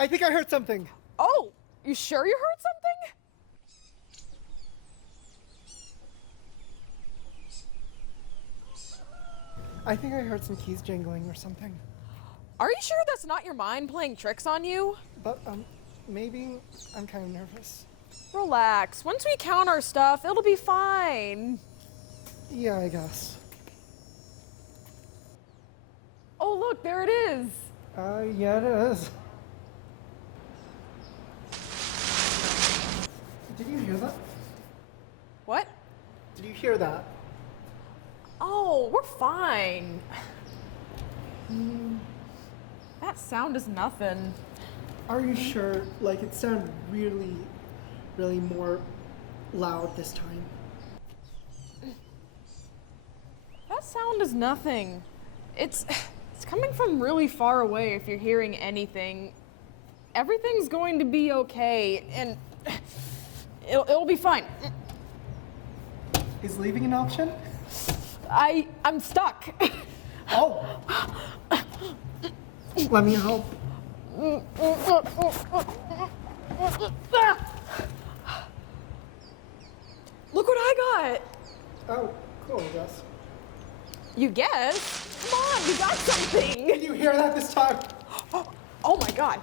I think I heard something. Oh, you sure you heard something? I think I heard some keys jingling or something. Are you sure that's not your mind playing tricks on you? But, maybe I'm kind of nervous. Relax. Once we count our stuff, it'll be fine. Yeah, I guess. Oh, look, there it is. Yeah, it is. Did you hear that? What? Did you hear that? Oh, we're fine. That sound is nothing. Are you sure? Like, it sounded really, really more loud this time. That sound is nothing. It's coming from really far away if you're hearing anything. Everything's going to be okay, and it'll be fine. Is leaving an option? I'm stuck. Oh! Let me help. Look what I got. Oh, cool, I guess. You guess? Come on, you got something. Did you hear that this time? Oh my God.